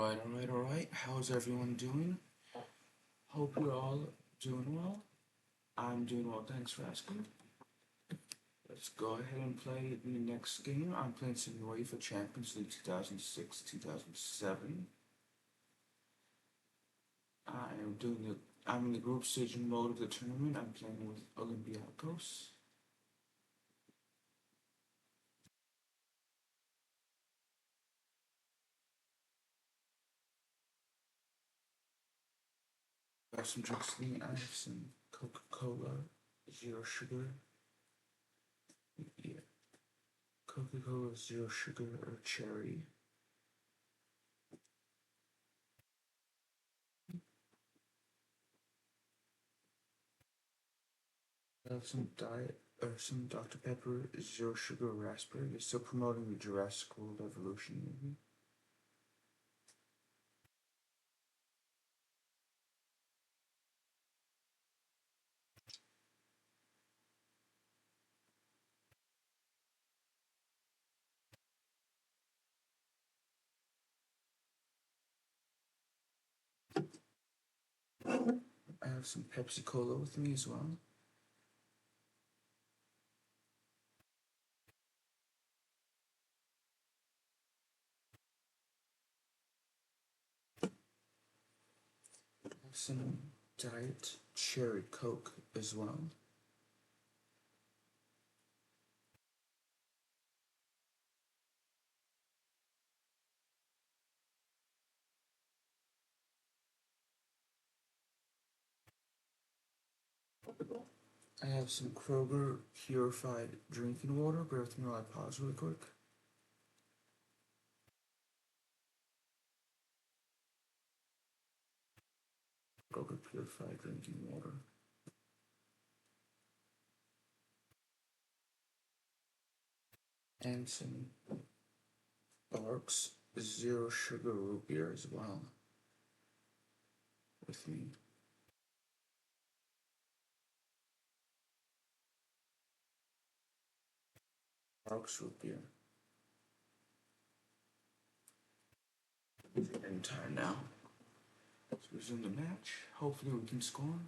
Alright. How's everyone doing? Hope you're all doing well. I'm doing well, thanks for asking. Let's go ahead and play the next game. I'm playing some UEFA Champions League 2006-2007. I'm in the group stage mode of the tournament. I'm playing with Olympiacos. I have some drinks with me. I have some Coca-Cola, zero sugar. Yeah. Coca-Cola, zero sugar, or cherry. I have some diet or some Dr. Pepper, zero sugar, raspberry. They're still promoting the Jurassic World Evolution movie. I have some Pepsi Cola with me as well. I have some Diet Cherry Coke as well. I have some Kroger purified drinking water. Bear with me while I pause really quick. Kroger purified drinking water. And some Barks zero sugar root beer as well with me. Barks root beer. In time now. Let's resume the match. Hopefully we can score.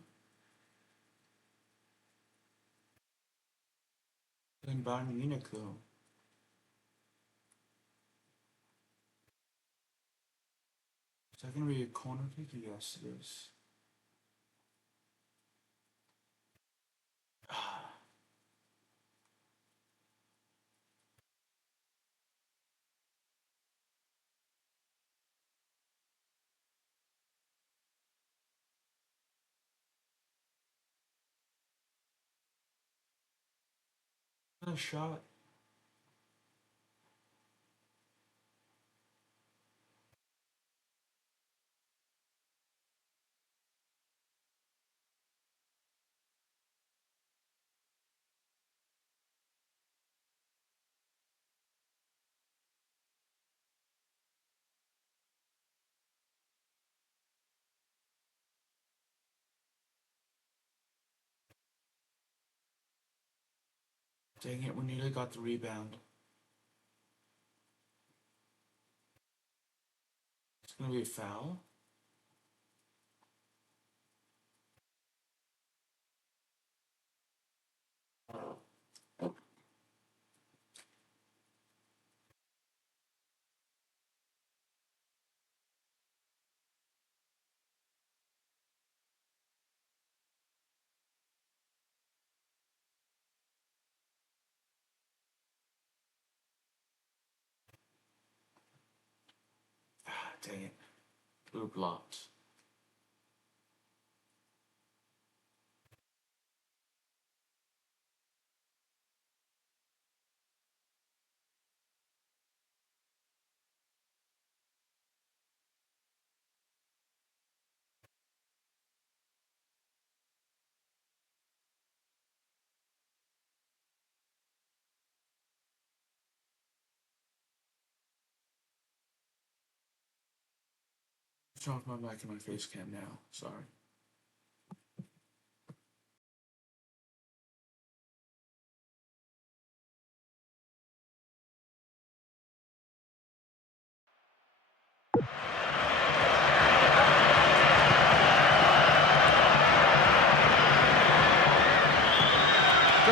In Bayern Munich though. Is that gonna be a corner kick? Yes, it is. A shot. Dang it, we nearly got the rebound. It's gonna be a foul. Dang it. We were blocked. Turn off my mic and my face cam now. Sorry.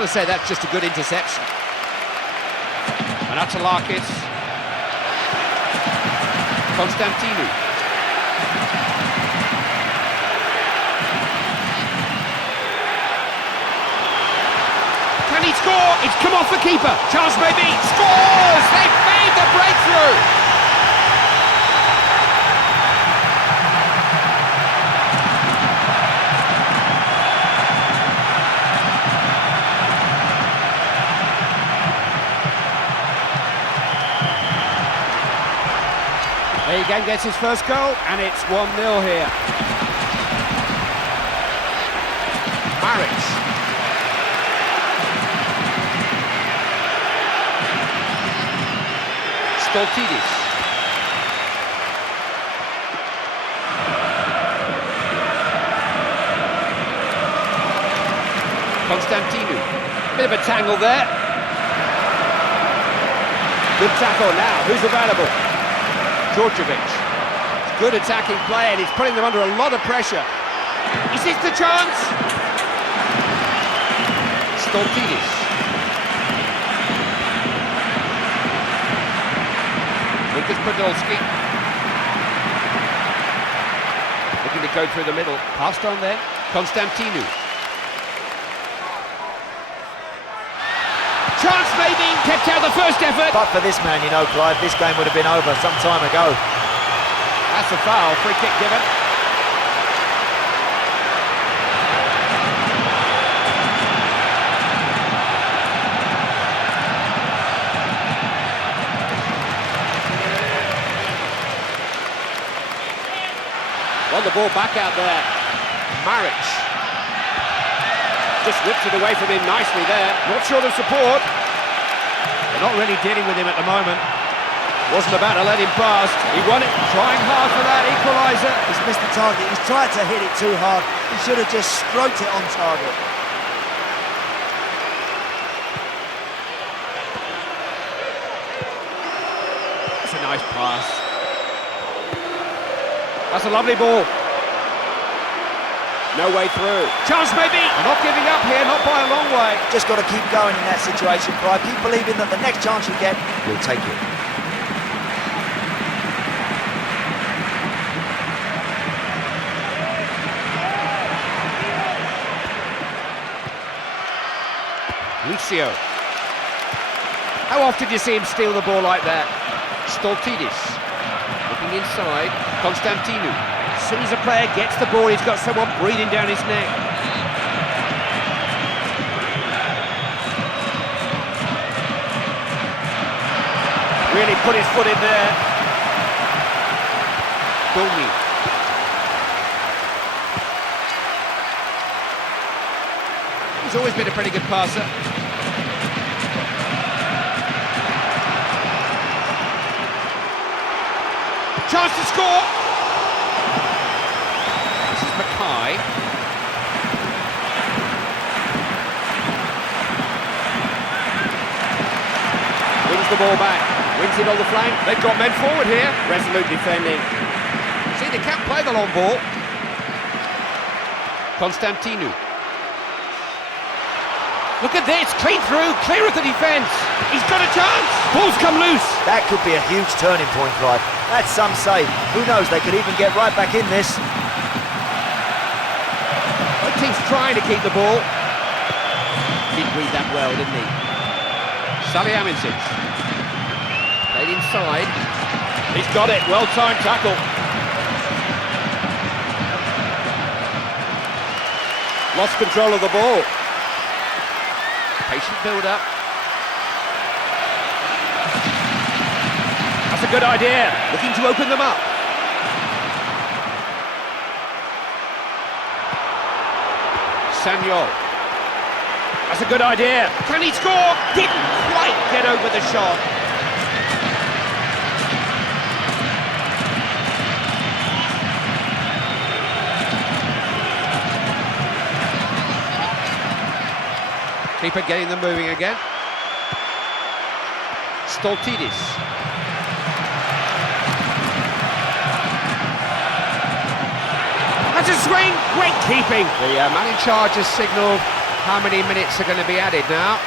Got to say, that's just a good interception. And Atalakis. Constantinou. Can he score? It's come off the keeper. Chance maybe. Scores! They've made the breakthrough! He again gets his first goal, and it's 1-0 here. Maric. Stoltidis. Constantinou. Bit of a tangle there. Good tackle now. Who's available? Djordjevic. Good attacking play, and he's putting them under a lot of pressure. Is this the chance? Stoltidis. Lucas Podolski. Looking to go through the middle. Passed on there. Constantinou. Chance maybe, kept out the first effort. But for this man, you know, Clive, this game would have been over some time ago. That's a foul, free kick given. Won the ball back out there. Maric. Just whipped it away from him nicely there. Not short of support. They're not really dealing with him at the moment. Wasn't about to let him pass. He won it, trying hard for that equaliser. He's missed the target. He's tried to hit it too hard. He should have just stroked it on target. That's a nice pass. That's a lovely ball. No way through. Chance maybe. Not giving up here, not by a long way. Just got to keep going in that situation, Clive. Keep believing that the next chance you get, you'll take it. Lucio. How often do you see him steal the ball like that? Stoltidis. Looking inside. Constantinou. As soon as a player gets the ball, he's got someone breathing down his neck. Really put his foot in there. Dolny. He's always been a pretty good passer. Chance to score! This is Mackay. Wins the ball back. Wins it on the flank. They've got men forward here. Resolute defending. See, they can't play the long ball. Constantinou. Look at this, clean through, clear of the defence. He's got a chance. Ball's come loose. That could be a huge turning point, Clive. That's some say. Who knows, they could even get right back in this. The team's trying to keep the ball. Didn't read that well, didn't he? Salihamidzic. Played inside. He's got it, well-timed tackle. Lost control of the ball. Patient build-up. That's a good idea. Looking to open them up. Sagnol. That's a good idea. Can he score? Didn't quite get over the shot. Keeper getting them moving again. Stoltidis. That's a swing! Great keeping! The man in charge has signalled How many minutes are going to be added now?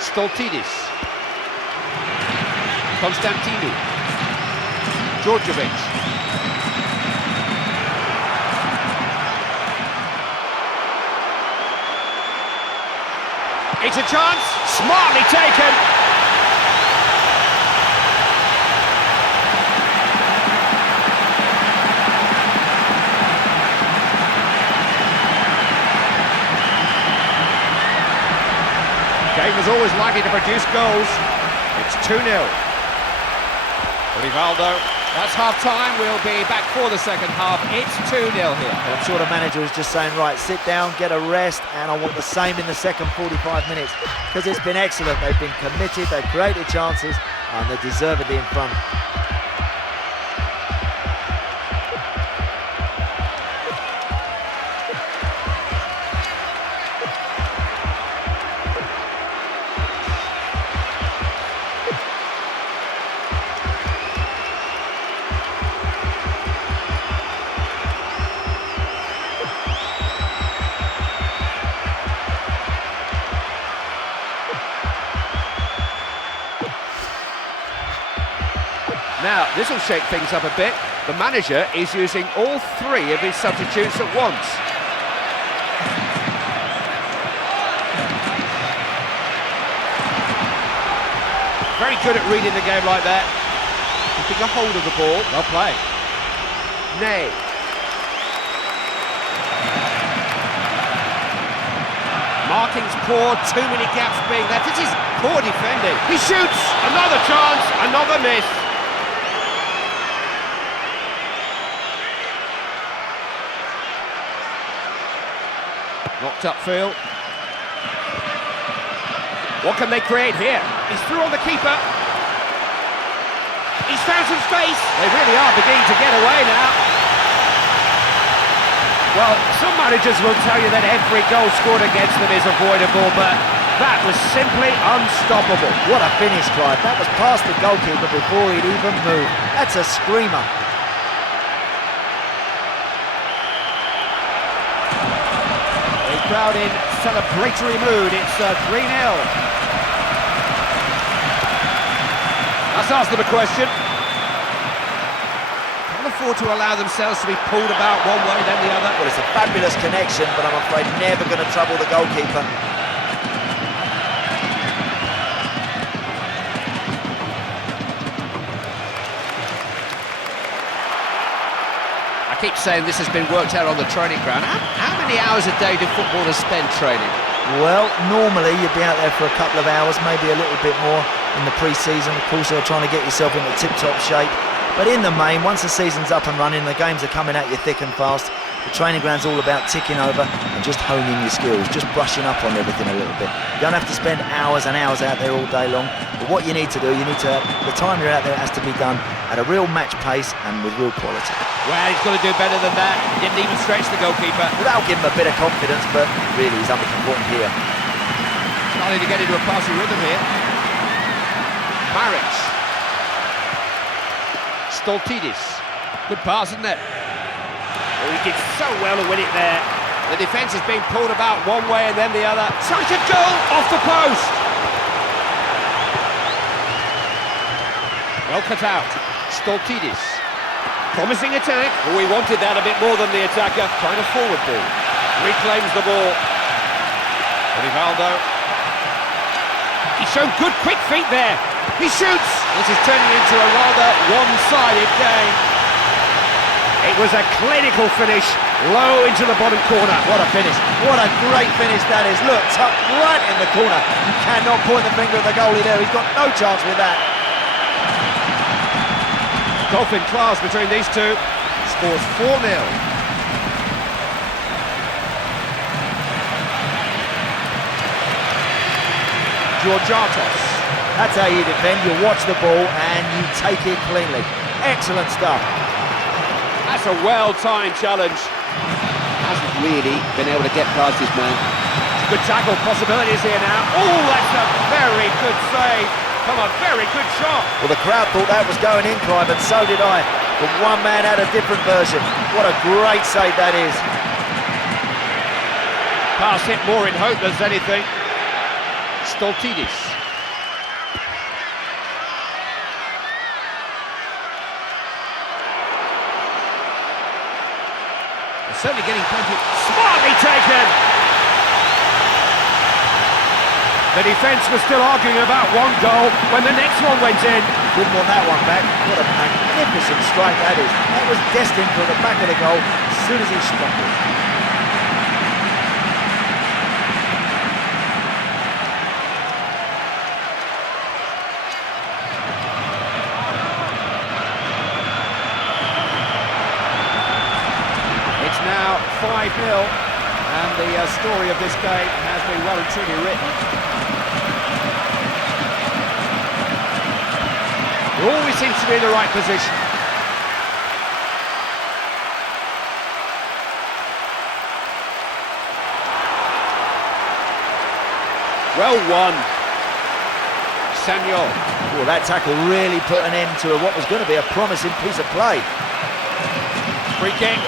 Stoltidis, Konstantinou, Djordjevic. It's a chance, smartly taken. Game was always likely to produce goals. It's 2-0. Rivaldo. That's half-time. We'll be back for the second half. It's 2-0 here. Well, I'm sure the manager was just saying, right, sit down, get a rest, and I want the same in the second 45 minutes. Because it's been excellent. They've been committed, they've created chances, and they're deservedly in front. Now, this will shake things up a bit. The manager is using all three of his substitutes at once. Very good at reading the game like that. Keeping a hold of the ball. Well played. Nay. Marking's poor, too many gaps being left. This is poor defending. He shoots! Another chance, another miss. Knocked upfield. What can they create here? He's through on the keeper. He's found some space. They really are beginning to get away now. Well, some managers will tell you that every goal scored against them is avoidable, but that was simply unstoppable. What a finish, Clive. That was past the goalkeeper before he'd even moved. That's a screamer. Crowd in celebratory mood. It's 3-0. Let's ask them a question. Can't afford to allow themselves to be pulled about one way then the other. Well, it's a fabulous connection, but I'm afraid never going to trouble the goalkeeper. I keep saying this has been worked out on the training ground. How many hours a day do footballers spend training? Well, normally you'd be out there for a couple of hours, maybe a little bit more in the pre-season. Of course, you're trying to get yourself into tip-top shape. But in the main, once the season's up and running, the games are coming at you thick and fast. The training ground's all about ticking over and just honing your skills, just brushing up on everything a little bit. You don't have to spend hours and hours out there all day long. But what you need to do, the time you're out there has to be done at a real match pace and with real quality. Well, he's got to do better than that. He didn't even stretch the goalkeeper. Well, that'll give him a bit of confidence, but really he's underperformed here. Starting to get into a passing rhythm here. Maric. Stoltidis. Good pass, isn't it? Oh, he did so well to win it there. The defence is being pulled about one way and then the other. Sighted goal off the post. Well cut out. Stoltidis. Promising attack. Oh, he wanted that a bit more than the attacker. Trying a forward ball. Reclaims the ball. Rivaldo. He's shown good quick feet there. He shoots. This is turning into a rather one-sided game. It was a clinical finish, low into the bottom corner. What a finish. What a great finish that is. Look, tucked right in the corner. You cannot point the finger at the goalie there. He's got no chance with that. Golfing class between these two. Scores 4-0. Georgiatos. That's how you defend. You watch the ball and you take it cleanly. Excellent stuff. That's a well-timed challenge. hasn't really been able to get past his man. Good tackle, possibilities here now. Oh, that's a very good save from a very good shot. Well, the crowd thought that was going in, Clive, and so did I. But one man had a different version. What a great save that is. Pass hit more in hope than anything. Stoltidis. Certainly getting plenty. Smartly taken! The defence was still arguing about one goal when the next one went in. Didn't want that one back. What a magnificent strike that is. That was destined for the back of the goal as soon as he struck it. It's now 5-0, and the story of this game has been well and truly written. He always seems to be in the right position. Well won. Samuel. Well, that tackle really put an end to what was going to be a promising piece of play. Free kick.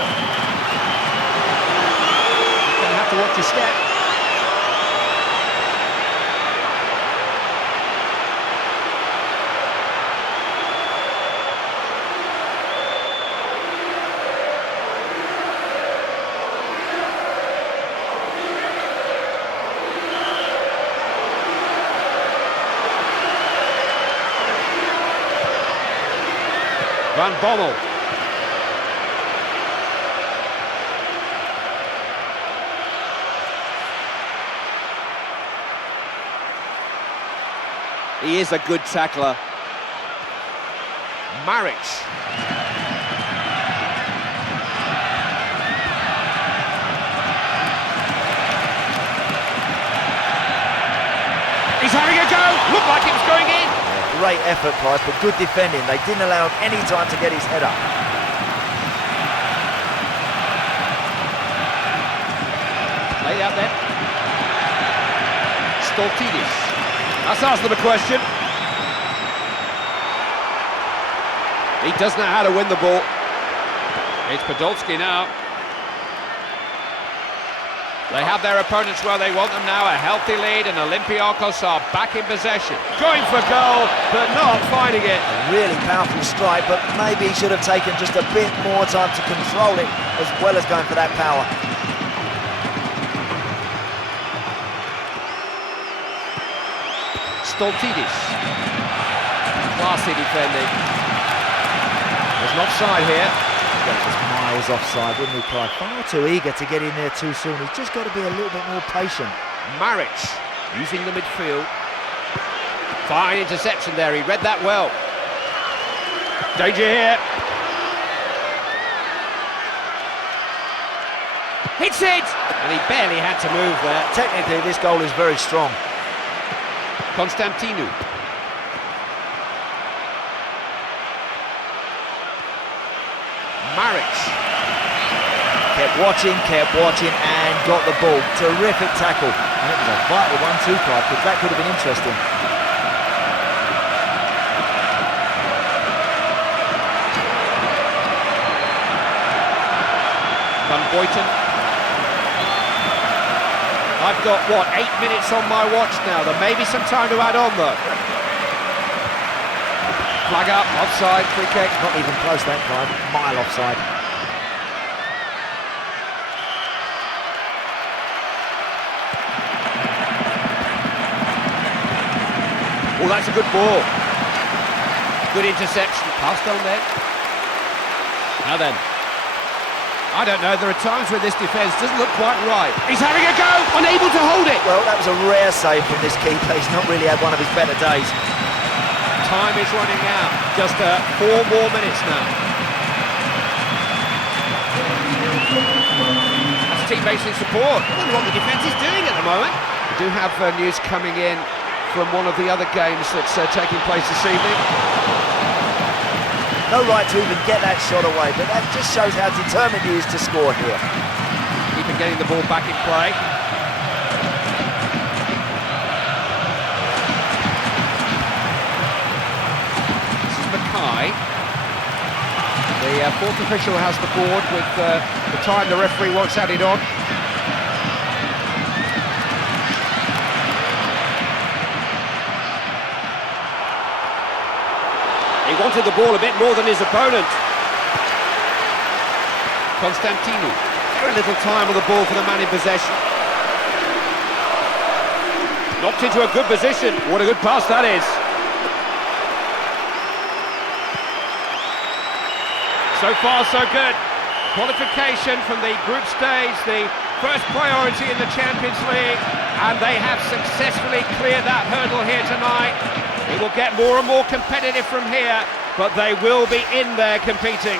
You're going to have to watch your step. Van Bommel. He is a good tackler. Maric. He's having a go. Looked like it was going in. Great effort, Clive, but good defending. They didn't allow him any time to get his head up. Laid out there. Stoltidis. Let's ask them a question. He does know how to win the ball. It's Podolski now. They have their opponents where they want them now, a healthy lead, and Olympiacos are back in possession. Going for goal, but not finding it. A really powerful strike, but maybe he should have taken just a bit more time to control it, as well as going for that power. Stoltidis. Classy defending. There's an offside here. That was miles offside, wouldn't he, Clive? Far too eager to get in there too soon. He's just got to be a little bit more patient. Maric using the midfield. Fine interception there, he read that well. Danger here. Hits it! And he barely had to move there. Technically, this goal is very strong. Constantinou. Maric. Kept watching, and got the ball. Terrific tackle. And it was a vital 1-2, Clive, because that could have been interesting. Van Boyten. I've got, what, 8 minutes on my watch now. There may be some time to add on, though. Flag up, offside, free kick. Not even close that time, mile offside. Oh, that's a good ball. Good interception. Passed on then. Now then. I don't know, there are times where this defence doesn't look quite right. He's having a go, unable to hold it. Well, that was a rare save from this keeper. He's not really had one of his better days. Time is running out. Just 4 more minutes now. That's teammates in support. I wonder what the defence is doing at the moment. We do have news coming in from one of the other games that's taking place this evening. No right to even get that shot away, but that just shows how determined he is to score here. in getting the ball back in play. This is Mackay. The fourth official has the board with the time the referee wants added on. He wanted the ball a bit more than his opponent. Constantinu. Very little time on the ball for the man in possession. Knocked into a good position. What a good pass that is. So far, so good. Qualification from the group stage, the first priority in the Champions League, and they have successfully cleared that hurdle here tonight. It will get more and more competitive from here, but they will be in there competing.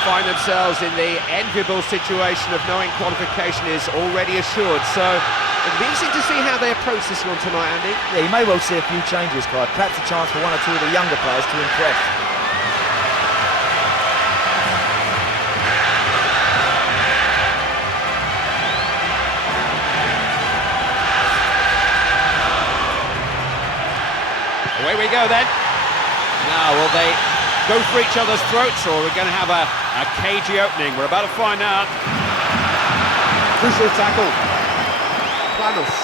Find themselves in the enviable situation of knowing qualification is already assured, so it'll be interesting to see how they approach this one tonight, Andy. Yeah, you may well see a few changes, Clive. Perhaps a chance for one or two of the younger players to impress. Away we go then. Now, will they go for each other's throats, or we're going to have a cagey opening? We're about to find out. Crucial tackle. Planos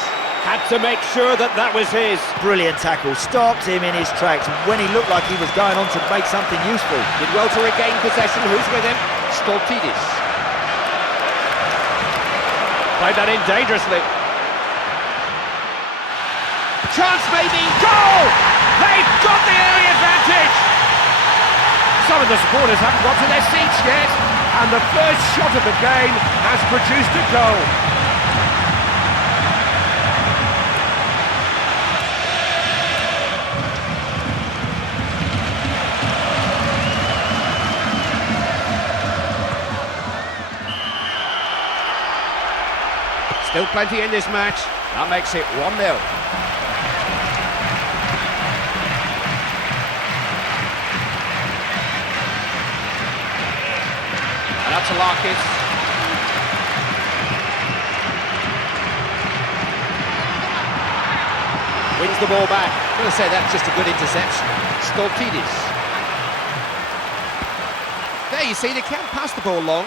had to make sure that that was his. Brilliant tackle, stopped him in his tracks when he looked like he was going on to make something useful. Did well to regain possession. Who's with him? Stoltidis. Played that in dangerously. Chance maybe. Goal! They've got the early advantage! Some of the supporters haven't got to their seats yet, and the first shot of the game has produced a goal. Still plenty in this match. That makes it 1-0. Larkis. Wins the ball back. I'm going to say that's just a good interception. Stoltidis. There you see, they can't pass the ball long.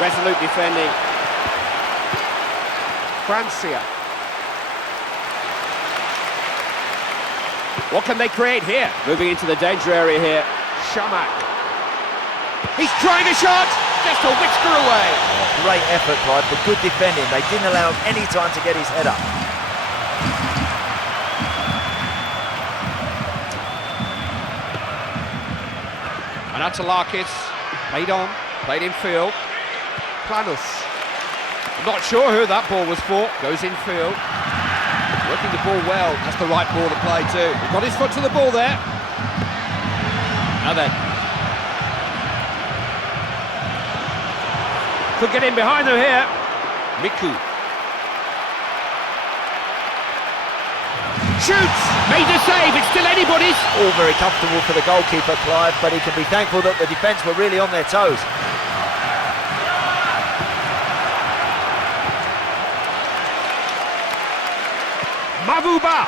Resolute defending. Francia. What can they create here? Moving into the danger area here. Shamak. He's trying a shot! Just a whisker away. Oh, great effort, Clive, but good defending. They didn't allow him any time to get his head up. And Atalakis. Played on. Played in field. Planos. Not sure who that ball was for. Goes in field. Working the ball well, that's the right ball to play too. He got his foot to the ball there. Now then. Could get in behind them here. Miku. Shoots! Made the save, it's still anybody's. All very comfortable for the goalkeeper, Clive, but he can be thankful that the defence were really on their toes. Mavuba!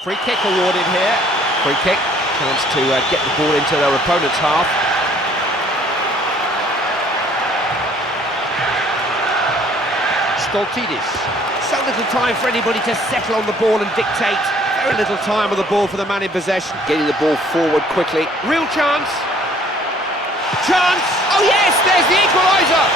Free kick awarded here. Free kick, chance to get the ball into their opponent's half. Stoltidis. So little time for anybody to settle on the ball and dictate. Very little time with the ball for the man in possession. Getting the ball forward quickly. Real chance. Chance! Oh yes, there's the equaliser!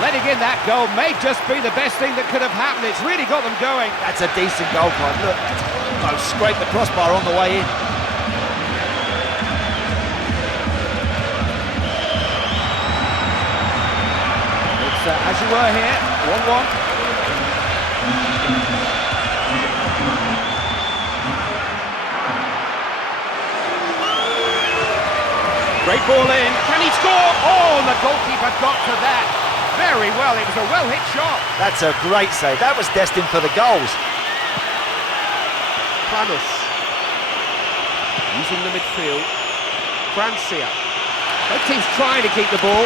Letting in that goal may just be the best thing that could have happened. It's really got them going. That's a decent goal, Clive. Look, it's almost scraped the crossbar on the way in. It's as you were here, 1-1. Great ball in. Can he score? Oh, and the goalkeeper got to that. Very well. It was a well-hit shot. That's a great save. That was destined for the goals. Planus. Using the midfield. Francia. Both teams trying to keep the ball.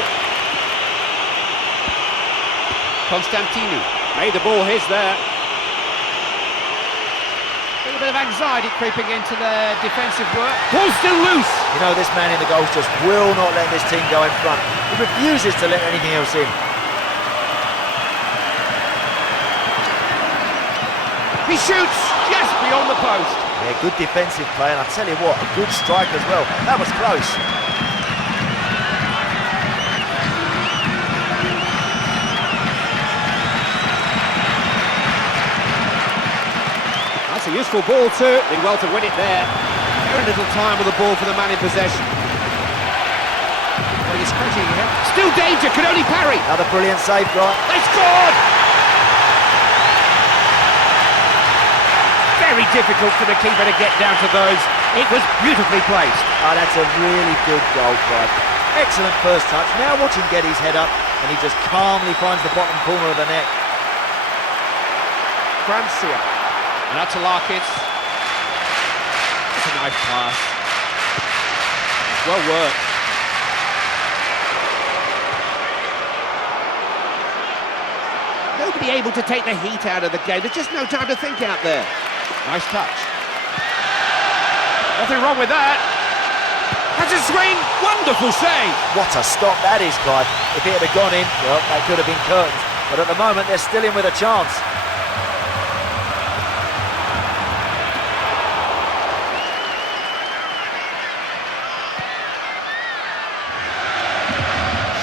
Constantinu. Made the ball his there. A little bit of anxiety creeping into their defensive work. Ball's still loose. You know, this man in the goals just will not let this team go in front. He refuses to let anything else in. He shoots just beyond the post. Yeah, good defensive play, and I tell you what, a good strike as well. That was close. That's a useful ball too. Did well to win it there. Very little time with the ball for the man in possession. Well, he's scratching here. Still danger, can only parry. Another brilliant save, Grant. They scored! Very difficult for the keeper to get down to those. It was beautifully placed. Oh, that's a really good goal, Clive. Excellent first touch. Now watch him get his head up, and he just calmly finds the bottom corner of the net. Francia. And that's a Larkins. That's a nice pass. Well worked. Nobody able to take the heat out of the game. There's just no time to think out there. Nice touch. Nothing wrong with that. Has a swing. Wonderful save. What a stop that is, Clive. If it had gone in, well, they could have been curtains. But at the moment, they're still in with a chance.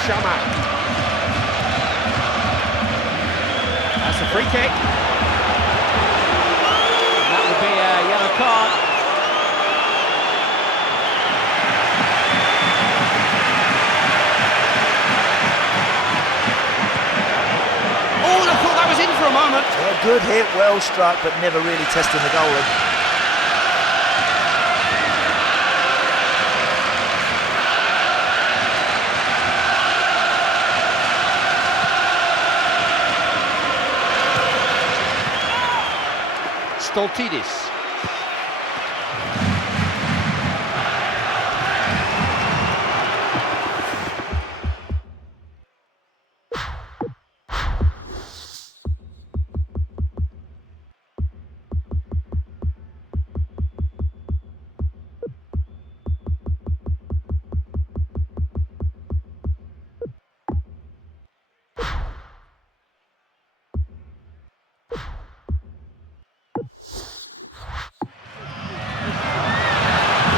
Shamak. That's a free kick. That would be a yellow card. Oh, I thought that was in for a moment. Yeah, good hit, well struck, but never really testing the goalie. Stoltidis.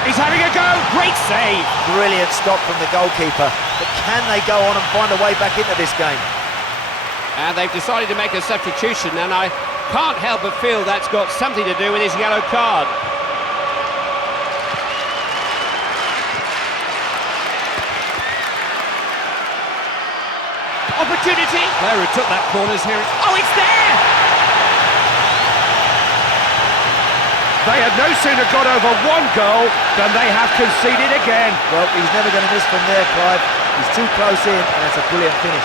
He's having a go. Great save. Brilliant stop from the goalkeeper. But can they go on and find a way back into this game? And they've decided to make a substitution, and I can't help but feel that's got something to do with his yellow card. Opportunity. Player who took that corner's here. Oh, it's there! They had no sooner got over one goal than they have conceded again. Well, he's never going to miss from there, Clive. He's too close in, and it's a brilliant finish.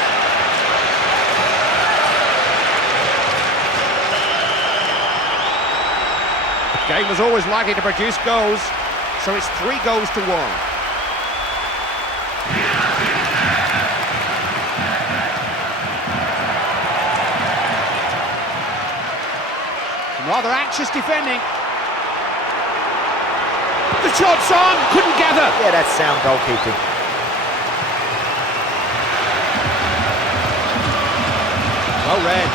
Game was always likely to produce goals, so it's 3 goals to 1. Rather anxious defending. The shot's on, couldn't gather. Yeah, that's sound goalkeeping. Well read.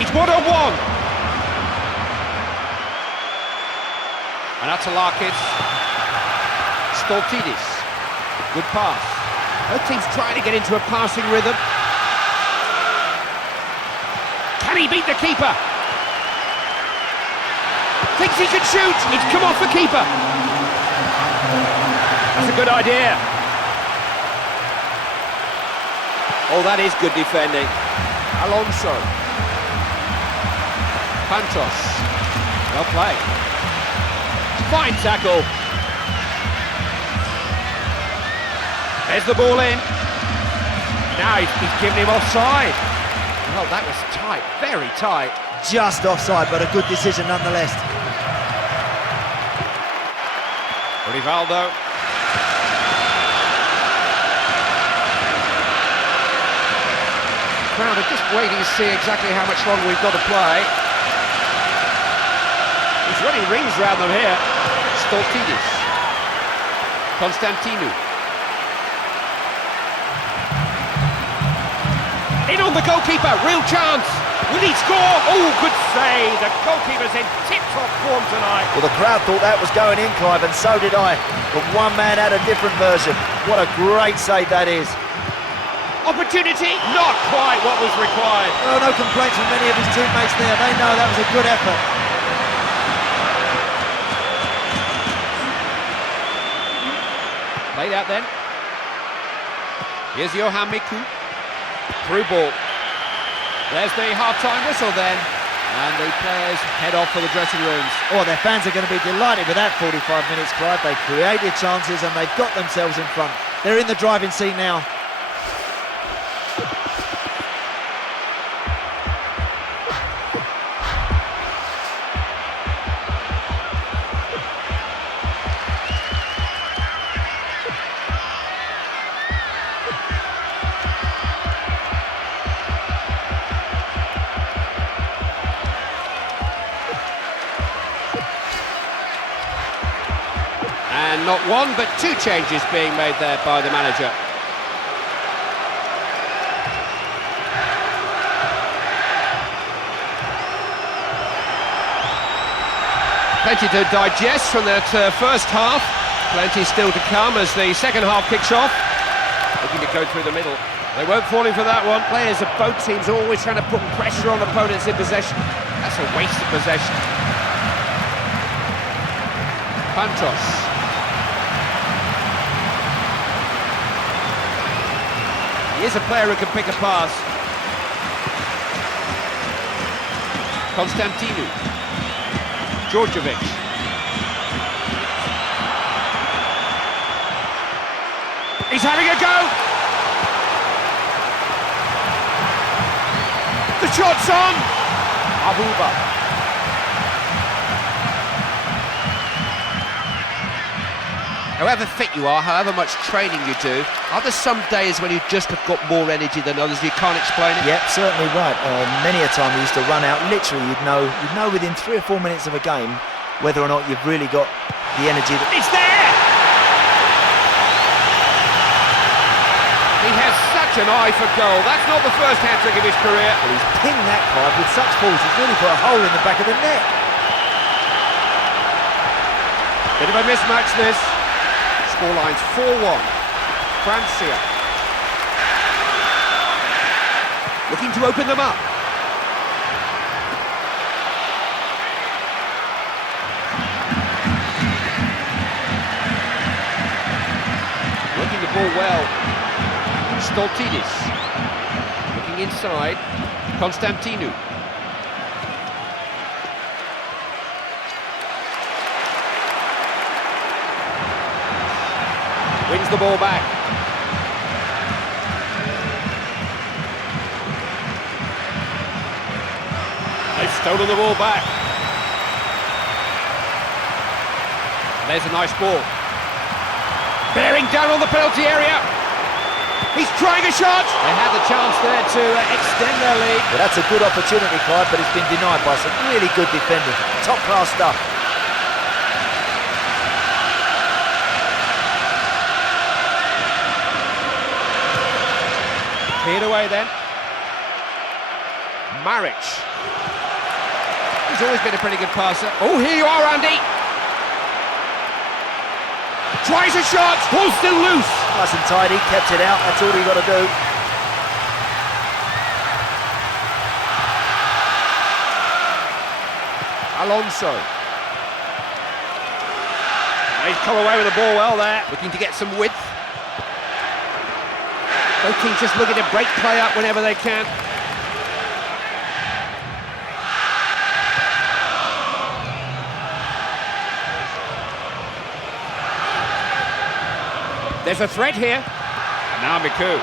It's 1-on-1. And Atalakis. Stoltidis. Good pass. Both teams trying to get into a passing rhythm. Can he beat the keeper? Thinks he can shoot. It's come off the keeper. That's a good idea. Oh, that is good defending. Alonso. Pantos. Well played. Fine tackle. There's the ball in. Now he's giving him offside. Well, that was tight, very tight. Just offside, but a good decision nonetheless. Rivaldo. Crowd are just waiting to see exactly how much longer we've got to play. He's running rings round them here. Stoltidis. Constantinou. In on the goalkeeper, real chance. Will he score? Oh, good save. The goalkeeper's in tip-top form tonight. Well, the crowd thought that was going in, Clive, and so did I. But one man had a different version. What a great save that is. Opportunity, not quite what was required. Oh, no complaints from many of his teammates there. They know that was a good effort. Played out then. Here's Johan Miku. Through ball. There's the half-time whistle then. And the players head off for the dressing rooms. Oh, their fans are going to be delighted with that 45 minutes, Clive. They created chances and they've got themselves in front. They're in the driving seat now. And not one, but two changes being made there by the manager. Plenty to digest from that first half. Plenty still to come as the second half kicks off. Looking to go through the middle. They won't fall in for that one. Players of both teams are always trying to put pressure on opponents in possession. That's a waste of possession. Pantos. He is a player who can pick a pass. Constantinou. Djordjevic. He's having a go! The shot's on! Abuba. However fit you are, however much training you do, are there some days when you just have got more energy than others? You can't explain it? Yep, certainly right. Many a time you used to run out. Literally, you'd know within 3 or 4 minutes of a game whether or not you've really got the energy. It's there! He has such an eye for goal. That's not the first hat-trick of his career. Well, he's pinned that Clive with such force. He's really put a hole in the back of the net. Bit of a mismatch this. Scoreline's 4-1. Francia. Looking to open them up. Working the ball well. Stoltidis. Looking inside. Constantinou. Wins the ball back. They've stolen the ball back. There's a nice ball. Bearing down on the penalty area. He's trying a shot. They had the chance there to extend their lead. Well, that's a good opportunity, Clive, but it's been denied by some really good defending. Top-class stuff. Cleared away then. Maric. He's always been a pretty good passer. Oh, here you are, Andy. Tries a shot, ball's still loose. Nice and tidy, kept it out, that's all you got to do. Alonso. He's come away with the ball well there, looking to get some width. Both teams just looking to break play up whenever they can. There's a threat here. Now Miku.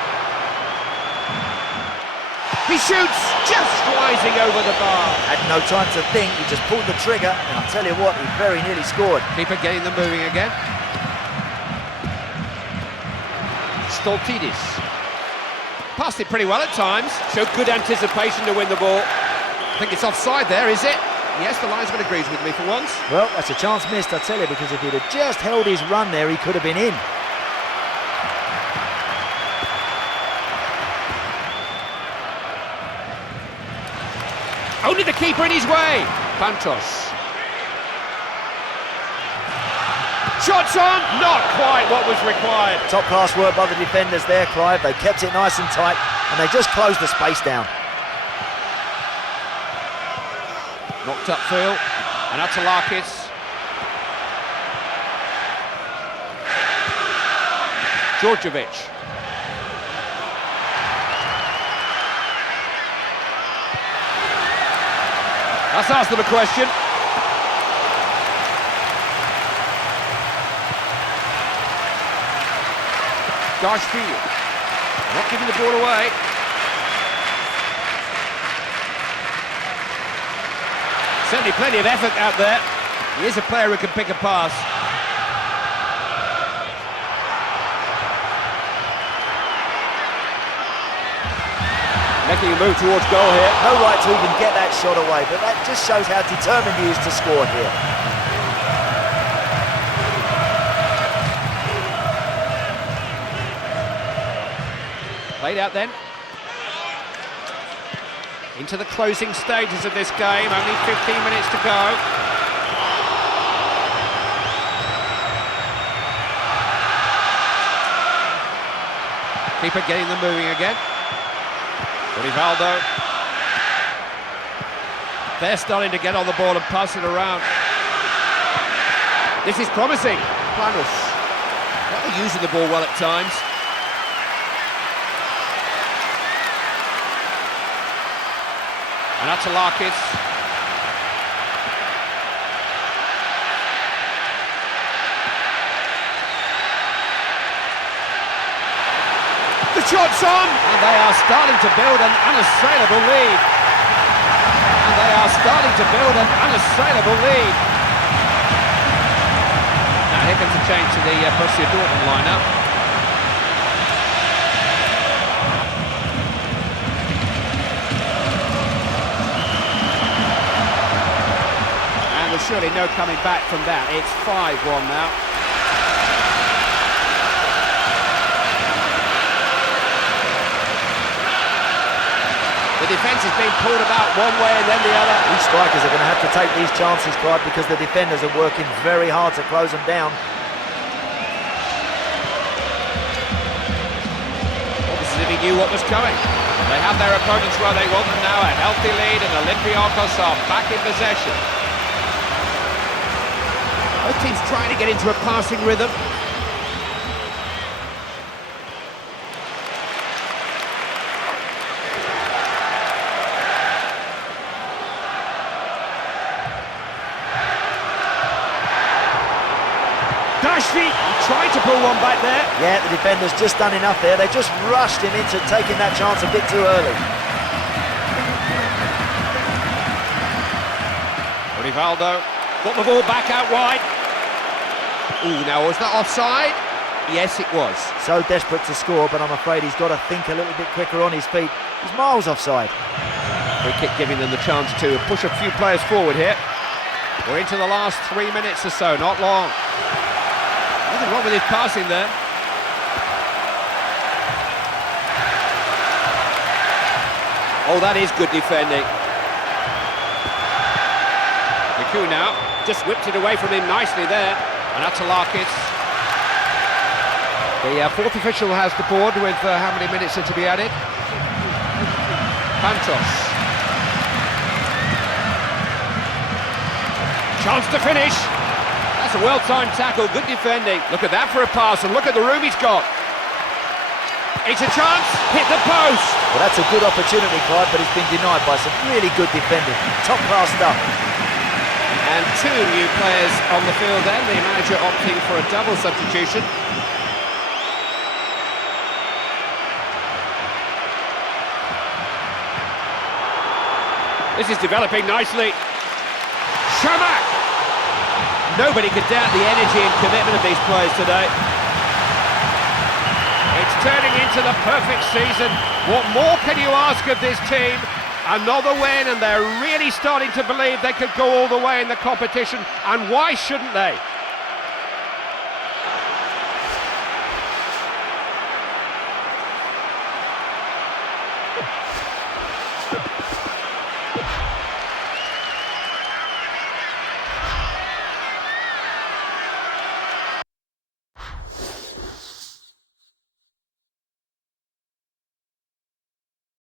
He shoots, just rising over the bar. Had no time to think, he just pulled the trigger, and I'll tell you what, he very nearly scored. Keeper getting them moving again. Stoltidis. Passed it pretty well at times. Showed good anticipation to win the ball. I think it's offside there, is it? Yes, the linesman agrees with me for once. Well, that's a chance missed, I tell you, because if he'd have just held his run there, he could have been in. Only the keeper in his way. Pantos. Shots on, not quite what was required. Top class work by the defenders there, Clive. They kept it nice and tight, and they just closed the space down. Knocked upfield, and Atalakis. Djordjevic. Let's ask them a question. Dashfield. Not giving the ball away. Certainly plenty of effort out there. He is a player who can pick a pass. Making a move towards goal here. No right to even get that shot away, but that just shows how determined he is to score here. Played out then. Into the closing stages of this game, only 15 minutes to go. Keeper getting them moving again. Rivaldo. They're starting to get on the ball and pass it around. This is promising. Planus. They're using the ball well at times. And Atalakis. The shot's on! And they are starting to build an unassailable lead. Now here comes a change to the Borussia Dortmund lineup. And there's surely no coming back from that. It's 5-1 now. The defence is being pulled about one way and then the other. These strikers are going to have to take these chances, Clive, because the defenders are working very hard to close them down. Almost as if he knew what was coming. They have their opponents where they want them now. A healthy lead, and Olympiacos are back in possession. Both teams trying to get into a passing rhythm. Dashfi tried to pull one back there. Yeah, the defender's just done enough there. They just rushed him into taking that chance a bit too early. Rivaldo got the ball back out wide. Ooh, now was that offside? Yes, it was. So desperate to score, but I'm afraid he's got to think a little bit quicker on his feet. He's miles offside. Free kick giving them the chance to push a few players forward here. We're into the last 3 minutes or so, not long. Nothing wrong with his passing there. Oh, that is good defending. Miku now, just whipped it away from him nicely there. And Atalakis. The fourth official has the board with how many minutes are to be added. Pantos. Chance to finish. That's a well-timed tackle, good defending. Look at that for a pass, and look at the room he's got. It's a chance, hit the post. Well, that's a good opportunity, Clyde, but it's been denied by some really good defending. Top-class stuff. And two new players on the field then, the manager opting for a double substitution. This is developing nicely. Shamak! Nobody could doubt the energy and commitment of these players today. It's turning into the perfect season. What more can you ask of this team? Another win, and they're really starting to believe they could go all the way in the competition, and why shouldn't they?